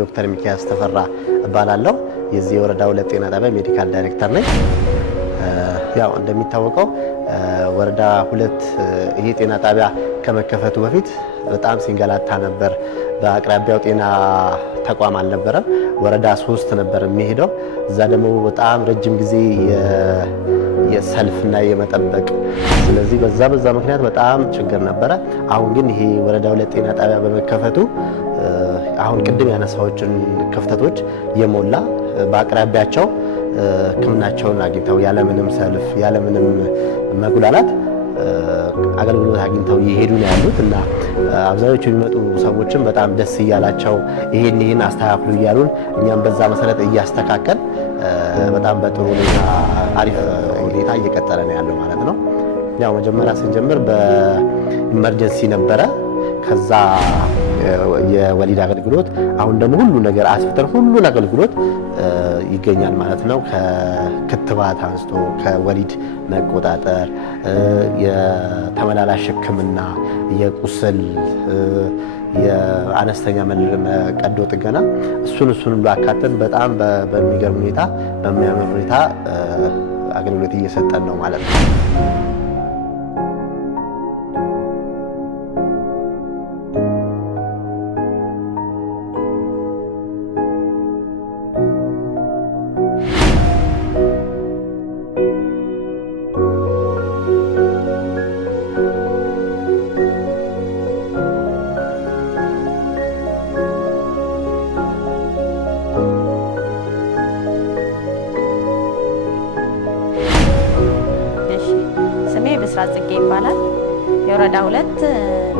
ዶክተር ሚኪያስ ተፈራ እባላለሁ። የዚህ ወረዳ 2 ጤና ጣቢያ ሜዲካል ዳይሬክተር ነኝ። ያው እንደሚታወቀው ወረዳ 2 ይሄ ጤና ጣቢያ ከመከፈቱ በፊት በጣም ሲንገላታ ነበር። በአቅራቢያው ጤና ተቋም አልነበረም። ወረዳ 3 ነበር የሚሄደው። እዛ ደግሞ በጣም ረጅም ጊዜ የሰልፍና የመጠበቅ ስለዚህ በዛ ምክንያት በጣም ችግር ነበረ። አሁን ግን ይሄ ወረዳ 2 ጤና ጣቢያ በመከፈቱ አሁን ቅድም ያነሳዎችን ክፍተቶች የሞላ በአቅራቢያቸው ሕክምናቸውን አግኝተው ያለምንም ሰልፍ ያለምንም መጉላላት አገልግሎት አግኝተው ይሄዱ ነው ያሉት እና አብዛኞቹ የሚመጡ ሰዎችም በጣም ደስ እያላቸው ይሄን አስተካክሉ እያሉን እኛም በዛ መሰረት እያስተካከል በጣም በጥሩ ሁኔታ አሪፍ ሁኔታ እየቀጠለ ነው ያለው ማለት ነው። ያው መጀመሪያ ስንጀምር በኢመርጀንሲ ነበረ። ከዛ የወሊድ አገልግሎት አሁን ደግሞ ሁሉ ነገር አስፍተን ሁሉን አገልግሎት ይገኛል ማለት ነው። ከክትባት አንስቶ ከወሊድ መቆጣጠር፣ የተመላላሽ ሕክምና፣ የቁስል የአነስተኛ ቀዶ ጥገና እሱን ሁሉ አካተን በጣም በሚገርም ሁኔታ በሚያምር ሁኔታ አገልግሎት እየሰጠን ነው ማለት ነው። ብስራት ጽጌ ይባላል። የወረዳ 2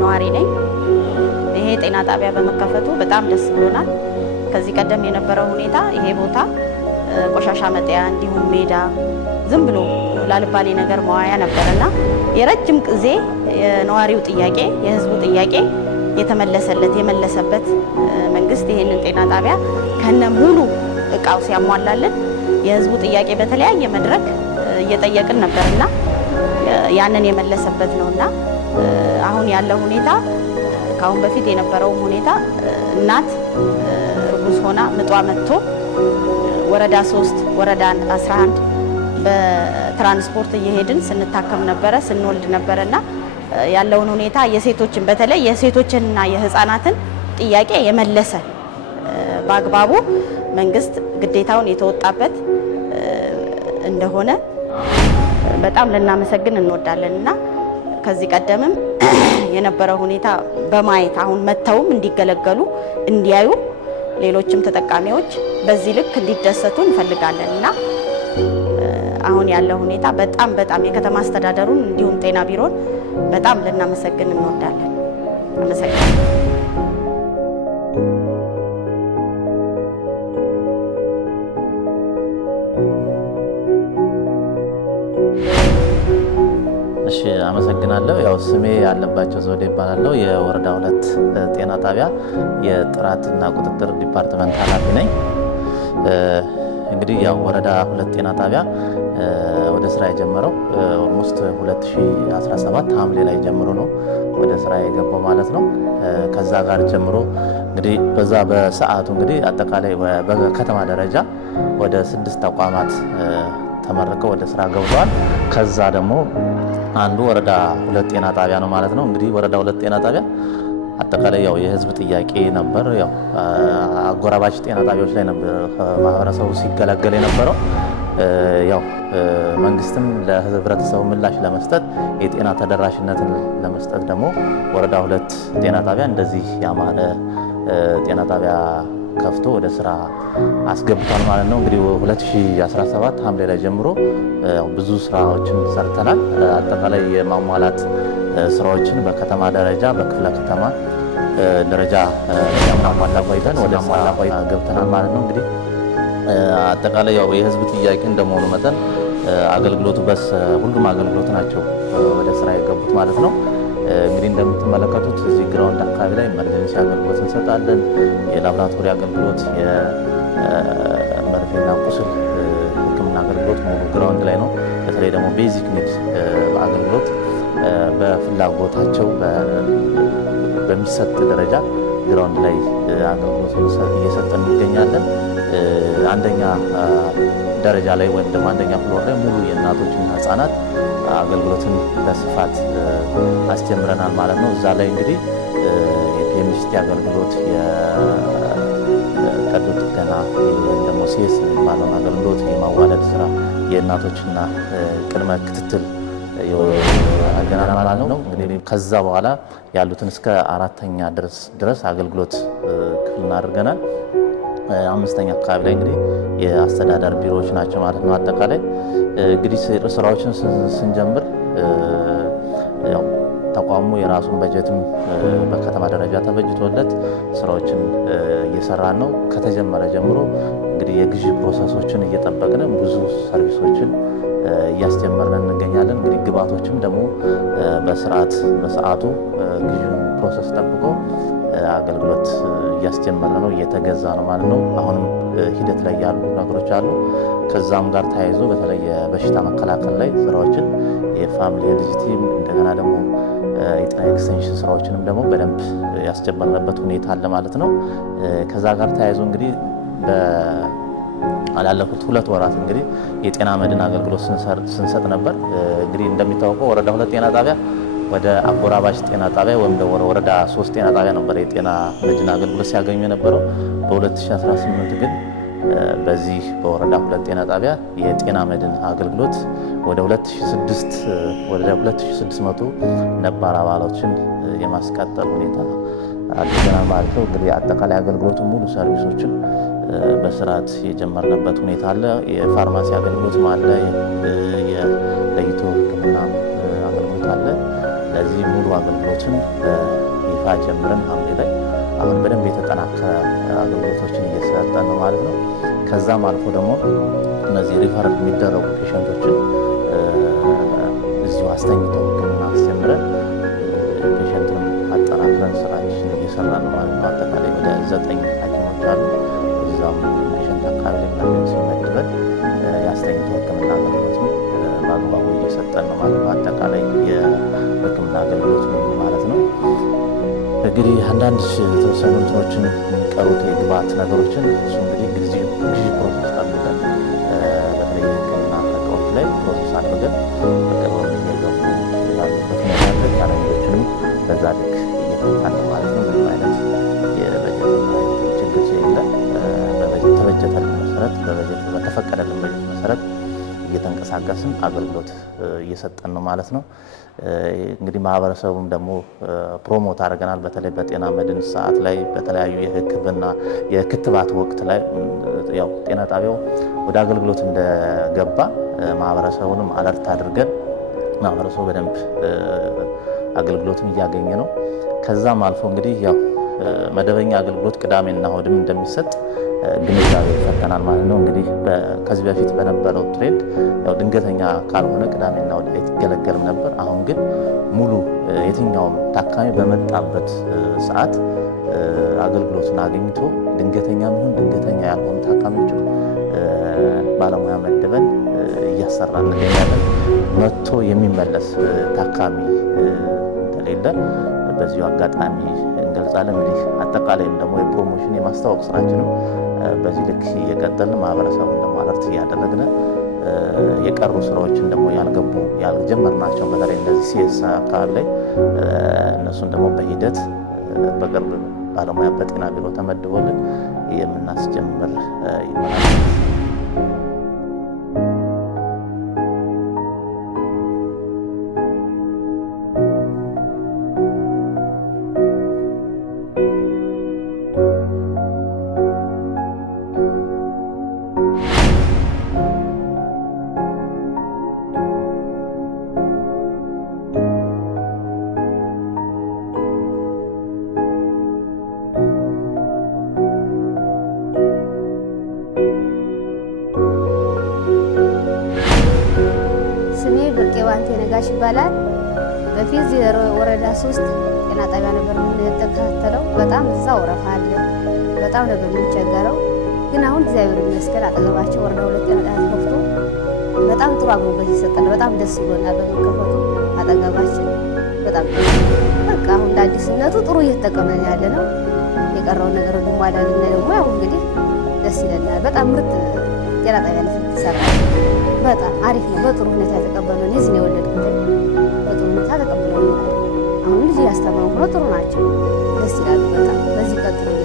ነዋሪ ነኝ። ይሄ ጤና ጣቢያ በመከፈቱ በጣም ደስ ብሎናል። ከዚህ ቀደም የነበረው ሁኔታ ይሄ ቦታ ቆሻሻ መጣያ እንዲሁም ሜዳ ዝም ብሎ ላልባሌ ነገር መዋያ ነበርና የረጅም ጊዜ የነዋሪው ጥያቄ የህዝቡ ጥያቄ የመለሰበት መንግስት ይሄንን ጤና ጣቢያ ከነ ሙሉ እቃው ሲያሟላልን የህዝቡ ጥያቄ በተለያየ መድረክ እየጠየቅን ነበርና ያንን የመለሰበት ነውና አሁን ያለው ሁኔታ ካሁን በፊት የነበረው ሁኔታ እናት ርጉዝ ሆና ምጧ መጥቶ ወረዳ 3 ወረዳ 11 በትራንስፖርት እየሄድን ስንታከም ነበረ ስንወልድ ነበርና ያለውን ሁኔታ የሴቶችን በተለይ የሴቶችንና የህፃናትን ጥያቄ የመለሰ በአግባቡ መንግስት ግዴታውን የተወጣበት እንደሆነ በጣም ልናመሰግን እንወዳለንና ከዚህ ቀደምም የነበረው ሁኔታ በማየት አሁን መተውም እንዲገለገሉ እንዲያዩ ሌሎችም ተጠቃሚዎች በዚህ ልክ እንዲደሰቱ እንፈልጋለንና አሁን ያለው ሁኔታ በጣም የከተማ አስተዳደሩን እንዲሁም ጤና ቢሮን በጣም ልናመሰግን እንወዳለን። አመሰግናለሁ። እሺ አመሰግናለሁ። ያው ስሜ ያለባቸው ዘውዴ ይባላለሁ። የወረዳ 2 ጤና ጣቢያ የጥራትና ቁጥጥር ዲፓርትመንት ኃላፊ ነኝ። እንግዲህ ያው ወረዳ 2 ጤና ጣቢያ ወደ ስራ የጀመረው ኦልሞስት 2017 ሐምሌ ላይ ጀምሮ ነው ወደ ስራ የገባው ማለት ነው። ከዛ ጋር ጀምሮ እንግዲህ በዛ በሰዓቱ እንግዲህ አጠቃላይ በከተማ ደረጃ ወደ 6 ተቋማት ተመርቀው ወደ ስራ ገብተዋል። ከዛ ደግሞ አንዱ ወረዳ 2 ጤና ጣቢያ ነው ማለት ነው። እንግዲህ ወረዳ 2 ጤና ጣቢያ አጠቃላይ ያው የህዝብ ጥያቄ ነበር። ያው አጎራባች ጤና ጣቢያዎች ላይ ነበር ማህበረሰቡ ሲገለገል የነበረው። ያው መንግስትም ለህብረተሰቡ ምላሽ ለመስጠት የጤና ተደራሽነትን ለመስጠት ደግሞ ወረዳ 2 ጤና ጣቢያ እንደዚህ ያማረ ጤና ጣቢያ ከፍቶ ወደ ስራ አስገብቷል ማለት ነው። እንግዲህ 2017 ሐምሌ ላይ ጀምሮ ብዙ ስራዎችን ሰርተናል። አጠቃላይ የማሟላት ስራዎችን በከተማ ደረጃ በክፍለ ከተማ ደረጃ ያሟላ ቆይተን ወደ ማሟላ ቆይታ ገብተናል ማለት ነው። እንግዲህ አጠቃላይ ያው የህዝብ ጥያቄ እንደመሆኑ መጠን አገልግሎቱ ሁሉም አገልግሎት ናቸው ወደ ስራ የገቡት ማለት ነው። እንግዲህ እንደምትመለከቱት እዚህ ግራውንድ አካባቢ ላይ ኢመርጀንሲ አገልግሎት እንሰጣለን። የላቦራቶሪ አገልግሎት፣ የመርፌና ቁስል ሕክምና አገልግሎት ሙሉ ግራውንድ ላይ ነው። በተለይ ደግሞ ቤዚክ ኒድ አገልግሎት በፍላጎታቸው በሚሰጥ ደረጃ ግራውንድ ላይ አገልግሎት እየሰጠን እንገኛለን። አንደኛ ደረጃ ላይ ወይም ደግሞ አንደኛ ፍሎር ላይ ሙሉ የእናቶችና ህፃናት አገልግሎትን በስፋት አስጀምረናል ማለት ነው። እዛ ላይ እንግዲህ የፒኤምሲቲ አገልግሎት፣ የቀዶ ጥገና ወይም ደግሞ ሲኤስ የሚባለውን አገልግሎት፣ የማዋለድ ስራ፣ የእናቶችና ቅድመ ክትትል ያገናኛል ማለት ነው። እንግዲህ ከዛ በኋላ ያሉትን እስከ 4ኛ ድረስ አገልግሎት ክፍል አድርገናል። 5ኛ አካባቢ ላይ እንግዲህ የአስተዳደር ቢሮዎች ናቸው ማለት ነው። አጠቃላይ እንግዲህ ስራዎችን ስንጀምር ያው ተቋሙ የራሱን በጀትም በከተማ ደረጃ ተበጅቶለት ስራዎችን እየሰራን ነው። ከተጀመረ ጀምሮ እንግዲህ የግዢ ፕሮሰሶችን እየጠበቅን ብዙ ሰርቪሶችን እያስጀመርን እንገኛለን። እንግዲህ ግብዓቶችም ደግሞ በሰዓቱ ግዢውን ፕሮሰስ ጠብቆ አገልግሎት እያስጀመርን ነው፣ እየተገዛ ነው ማለት ነው። አሁንም ሂደት ላይ ያሉ ነገሮች አሉ። ከዛም ጋር ተያይዞ በተለይ የበሽታ መከላከል ላይ ስራዎችን የፋሚሊ ሄልዝ ቲም እንደገና ደግሞ የጤና ኤክስቴንሽን ስራዎችንም ደግሞ በደንብ ያስጀመርንበት ሁኔታ አለ ማለት ነው። ከዛ ጋር ተያይዞ እንግዲህ ላለፉት 2 ወራት እንግዲህ የጤና መድን አገልግሎት ስንሰጥ ነበር። እንግዲህ እንደሚታወቀው ወረዳ 2 ጤና ጣቢያ ወደ አጎራባች ጤና ጣቢያ ወይም ደግሞ ወረዳ 3 ጤና ጣቢያ ነበር የጤና መድን አገልግሎት ሲያገኙ የነበረው። በ2018 ግን በዚህ በወረዳ 2 ጤና ጣቢያ የጤና መድን አገልግሎት ወደ 2600 ነባር አባሎችን የማስቀጠል ሁኔታ አድርገናል ማለት ነው። እንግዲህ አጠቃላይ አገልግሎቱ ሙሉ ሰርቪሶችን በስርዓት የጀመርንበት ሁኔታ አለ። የፋርማሲ አገልግሎትም አለ፣ የለይቶ ሕክምና አገልግሎት አለ። ለዚህ ሙሉ አገልግሎትን ይፋ ጀምረን ሐምሌ ላይ አሁን በደንብ የተጠናከረ አገልግሎቶችን እየሰጠን ነው ማለት ነው። ከዛም አልፎ ደግሞ እነዚህ ሪፈር የሚደረጉ ፔሸንቶችን እዚሁ አስተኝተው ሕክምና አስጀምረን ፔሸንትንም አጠናክረን ስራችን እየሰራ ነው ማለት ነው። አጠቃላይ ወደ 9 ሐኪሞች አሉ። እዛም ፔሸንት አካባቢ ላይ ሲመድበን የአስተኝቶ ሕክምና አገልግሎትን በአግባቡ እየሰጠን ነው ማለት ነው። አጠቃላይ የሕክምና አገልግሎት ማለት ነው። እንግዲህ አንዳንድ የተወሰኑ እንትኖችን የሚቀሩት የግብዓት ነገሮችን እሱ እንግዲህ ግዢ ፕሮሰስ አድርገን በተለይ የሕክምና እቃዎች ላይ ፕሮሰስ አድርገን በቅርብ እየገቡ ያሉበት ሁኔታ አለ። ቻለንጆችንም በዛ ልክ እየፈታን ነው ማለት ነው። ምንም አይነት የበጀት ችግር የለ። በተበጀተልን መሰረት በተፈቀደልን በጀት መሰረት እየተንቀሳቀስን አገልግሎት እየሰጠን ነው ማለት ነው። እንግዲህ ማህበረሰቡም ደግሞ ፕሮሞት አድርገናል። በተለይ በጤና መድን ሰዓት ላይ በተለያዩ የክትባት ወቅት ላይ ያው ጤና ጣቢያው ወደ አገልግሎት እንደገባ ማህበረሰቡንም አለርት አድርገን ማህበረሰቡ በደንብ አገልግሎትም እያገኘ ነው። ከዛም አልፎ እንግዲህ ያው መደበኛ አገልግሎት ቅዳሜና እሁድም እንደሚሰጥ ግንዛቤ ይፈተናል ማለት ነው። እንግዲህ ከዚህ በፊት በነበረው ትሬንድ ያው ድንገተኛ ካልሆነ ቅዳሜና እሁድ አይገለገልም ነበር። አሁን ግን ሙሉ የትኛውም ታካሚ በመጣበት ሰዓት አገልግሎቱን አግኝቶ ድንገተኛም ይሁን ድንገተኛ ያልሆኑ ታካሚዎች ባለሙያ መድበን እያሰራን እንገኛለን። መጥቶ የሚመለስ ታካሚ እንደሌለ በዚሁ አጋጣሚ እንገልጻለን። እንግዲህ አጠቃላይም ደግሞ የፕሮሞሽን የማስታወቅ ስራችንም በዚህ ልክ እየቀጠልን ማህበረሰቡን ደግሞ አለርት እያደረግን የቀሩ ስራዎችን ደግሞ ያልጀመርናቸው በተለይ እነዚህ ሲኤስ አካባቢ ላይ እነሱን ደግሞ በሂደት በቅርብ ባለሙያ በጤና ቢሮ ተመድቦልን የምናስጀምር ይሆናል። ባንቴ ነጋሽ ይባላል። በፊት ወረዳ 3 ጤና ጣቢያ ነበር የምንተከታተለው። በጣም እዛ ወረፋ አለ፣ በጣም ነበር የሚቸገረው። ግን አሁን እግዚአብሔር ይመስገን አጠገባቸው ወረዳ 2 ጤና ጣቢያ ተከፍቶ በጣም ጥሩ አገልግሎት ይሰጠናል። በጣም ደስ ብሎናል በመከፈቱ። አጠገባችን በጣም በቃ አሁን እንደ አዲስነቱ ጥሩ እየተጠቀመን ያለ ነው። የቀረውን ነገር እንሟላልና ደግሞ ያው እንግዲህ ደስ ይለናል። በጣም ምርጥ ጤና ጣቢያ ነው የተሰራ። በጣም አሪፍ ነው። በጥሩ ሁኔታ የተቀበሉን እዚህ ነው የወለድኩት። በጥሩ ሁኔታ ተቀብለውኛል። አሁን ልጅ ያስተማሩ ነው ጥሩ ናቸው። ደስ ይላሉ በጣም በዚህ ቀጥሉልን።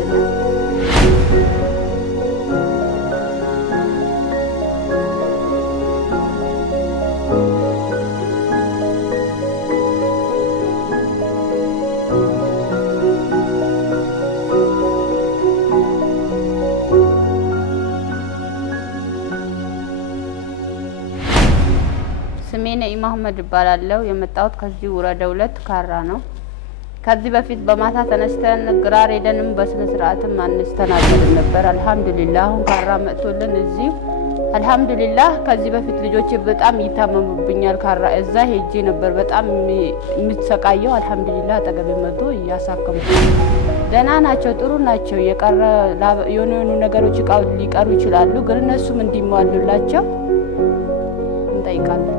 ስሜ ነኢማ አህመድ እባላለሁ። የመጣሁት ከዚህ ወረዳ 2 ካራ ነው። ከዚህ በፊት በማታ ተነስተን ግራር ሄደንም በስነ ስርዓትም አንስተናገድም ነበር። አልহামዱሊላህ አሁን ካራ መጥቶልን እዚህ አልহামዱሊላህ። ከዚህ በፊት ልጆቼ በጣም ይታመሙብኛል። ካራ እዛ ሄጄ ነበር በጣም የምትሰቃየው። አልহামዱሊላህ አጠገቤ መጥቶ እያሳከሙ ደህና ናቸው፣ ጥሩ ናቸው። የቀረ የሆኑ ነገሮች ሊቀሩ ይችላሉ፣ ግን እነሱም እንዲሟሉላቸው እንጠይቃለን።